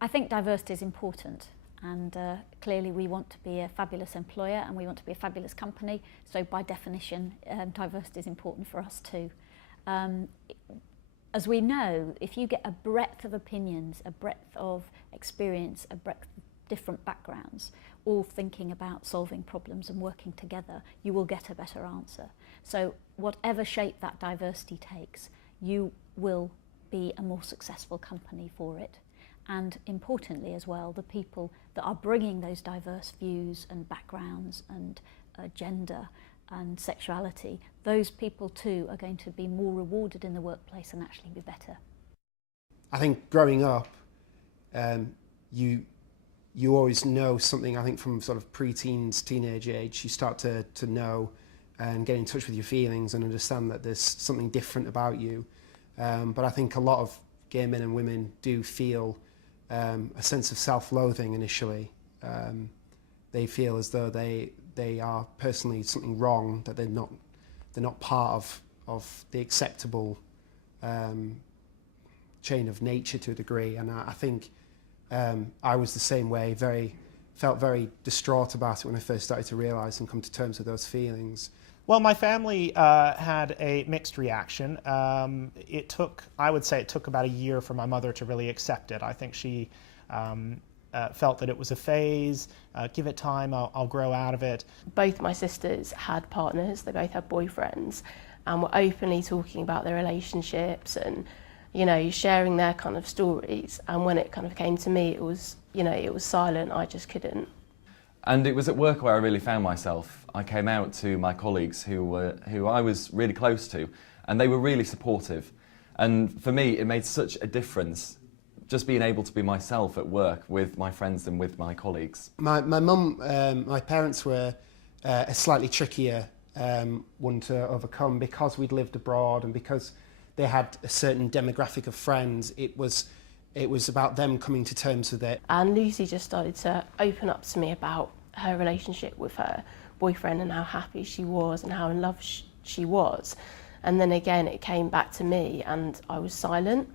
I think diversity is important, and clearly we want to be a fabulous employer and we want to be a fabulous company, so by definition diversity is important for us too. As we know, if you get a breadth of opinions, a breadth of experience, a breadth of different backgrounds, all thinking about solving problems and working together, you will get a better answer. So whatever shape that diversity takes, you will be a more successful company for it. And importantly as well, the people that are bringing those diverse views and backgrounds and gender and sexuality, those people too are going to be more rewarded in the workplace and actually be better. I think growing up, you always know something. I think from sort of pre-teens, teenage age, you start to know and get in touch with your feelings and understand that there's something different about you. But I think a lot of gay men and women do feel a sense of self-loathing initially. They feel as though they are personally something wrong, that they're not part of the acceptable chain of nature to a degree. And I think I was the same way, felt very distraught about it when I first started to realise and come to terms with those feelings. Well, my family had a mixed reaction. I would say it took about a year for my mother to really accept it. I think she felt that it was a phase, give it time, I'll grow out of it. Both my sisters had partners, they both had boyfriends, and were openly talking about their relationships and, you know, sharing their kind of stories. And when it kind of came to me, it was, you know, it was silent, I just couldn't. And it was at work where I really found myself. I came out to my colleagues who I was really close to, and they were really supportive. And for me, it made such a difference, just being able to be myself at work with my friends and with my colleagues. My parents were a slightly trickier one to overcome because we'd lived abroad and because they had a certain demographic of friends. It was about them coming to terms with it. And Lucy just started to open up to me about her relationship with her boyfriend and how happy she was and how in love she was. And then again, it came back to me and I was silent.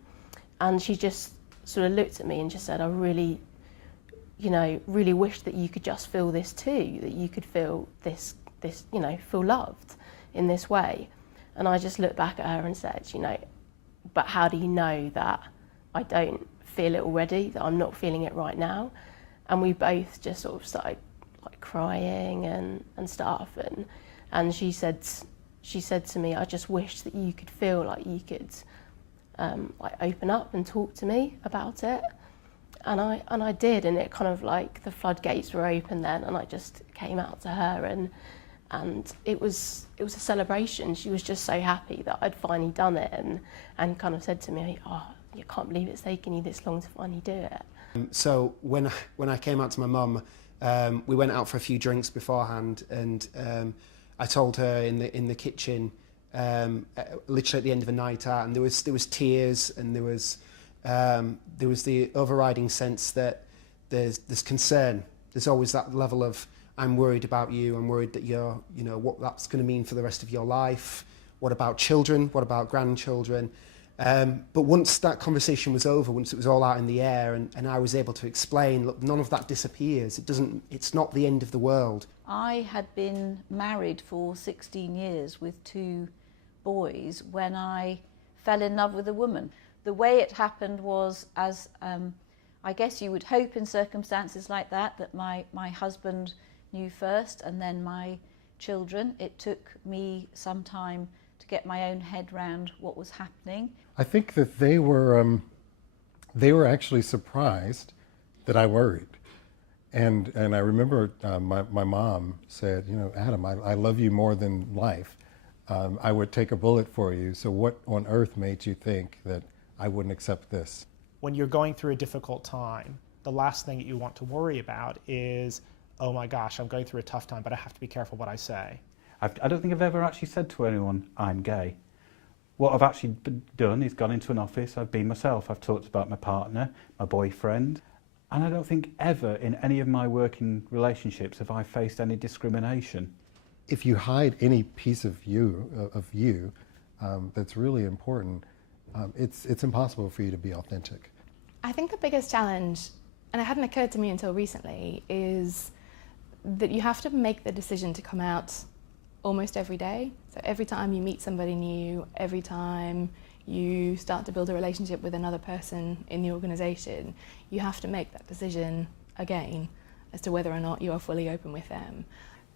And she just sort of looked at me and just said, I really, you know, really wish that you could just feel this too, that you could feel this, you know, feel loved in this way. And I just looked back at her and said, you know, but how do you know that I don't feel it already, that I'm not feeling it right now? And we both just sort of started like crying and stuff. And she said to me, I just wish that you could feel like you could like open up and talk to me about it. And I did, and it kind of like the floodgates were open then, and I just came out to her, and it was a celebration. She was just so happy that I'd finally done it, and kind of said to me, oh, you can't believe it's taken you this long to finally do it. So when I came out to my mum, we went out for a few drinks beforehand, and I told her in the kitchen, literally at the end of a night out, and there was tears, and there was the overriding sense that there's concern. There's always that level of, I'm worried about you, I'm worried that you're, you know, what that's going to mean for the rest of your life. What about children? What about grandchildren? But once that conversation was over, once it was all out in the air, and I was able to explain, look, none of that disappears. It's not the end of the world. I had been married for 16 years with 2 boys when I fell in love with a woman. The way it happened was, as I guess you would hope in circumstances like that my husband knew first and then my children. It took me some time to get my own head round what was happening. I think that they were actually surprised that I worried. And I remember my mom said, you know, Adam, I love you more than life. I would take a bullet for you. So what on earth made you think that I wouldn't accept this? When you're going through a difficult time, the last thing that you want to worry about is, oh my gosh, I'm going through a tough time, but I have to be careful what I say. I don't think I've ever actually said to anyone, I'm gay. What I've actually done is gone into an office, I've been myself, I've talked about my partner, my boyfriend, and I don't think ever in any of my working relationships have I faced any discrimination. If you hide any piece of you that's really important, it's impossible for you to be authentic. I think the biggest challenge, and it hadn't occurred to me until recently, is that you have to make the decision to come out almost every day. So every time you meet somebody new, every time you start to build a relationship with another person in the organisation, you have to make that decision again as to whether or not you are fully open with them.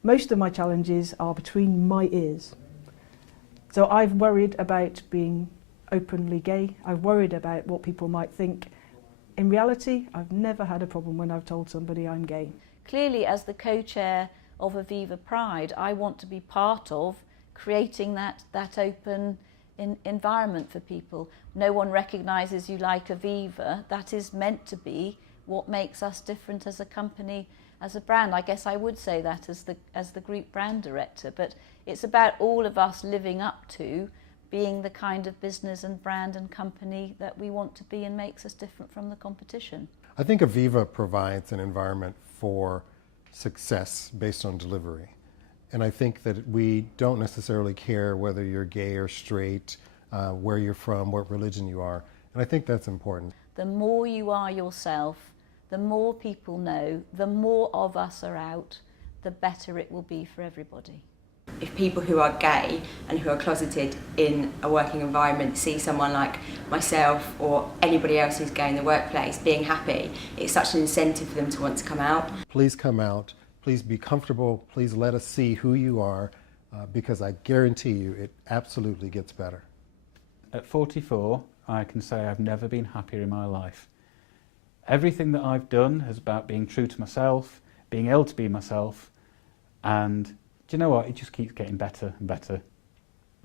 Most of my challenges are between my ears. So I've worried about being openly gay. I've worried about what people might think. In reality, I've never had a problem when I've told somebody I'm gay. Clearly, as the co-chair of Aviva Pride, I want to be part of creating that open environment for people. No one recognises you like Aviva. That is meant to be what makes us different as a company, as a brand. I guess I would say that as the group brand director, but it's about all of us living up to being the kind of business and brand and company that we want to be and makes us different from the competition. I think Aviva provides an environment for success based on delivery. And I think that we don't necessarily care whether you're gay or straight, where you're from, what religion you are. And I think that's important. The more you are yourself, the more people know, the more of us are out, the better it will be for everybody. If people who are gay and who are closeted in a working environment see someone like myself or anybody else who's gay in the workplace being happy, it's such an incentive for them to want to come out. Please come out, please be comfortable, please let us see who you are, because I guarantee you it absolutely gets better. At 44, I can say I've never been happier in my life. Everything that I've done is about being true to myself, being able to be myself, and do you know what? It just keeps getting better and better.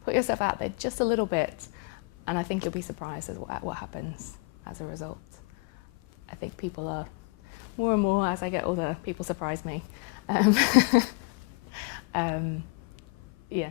Put yourself out there just a little bit, and I think you'll be surprised at what happens as a result. I think people are, more and more as I get older, people surprise me. Yeah.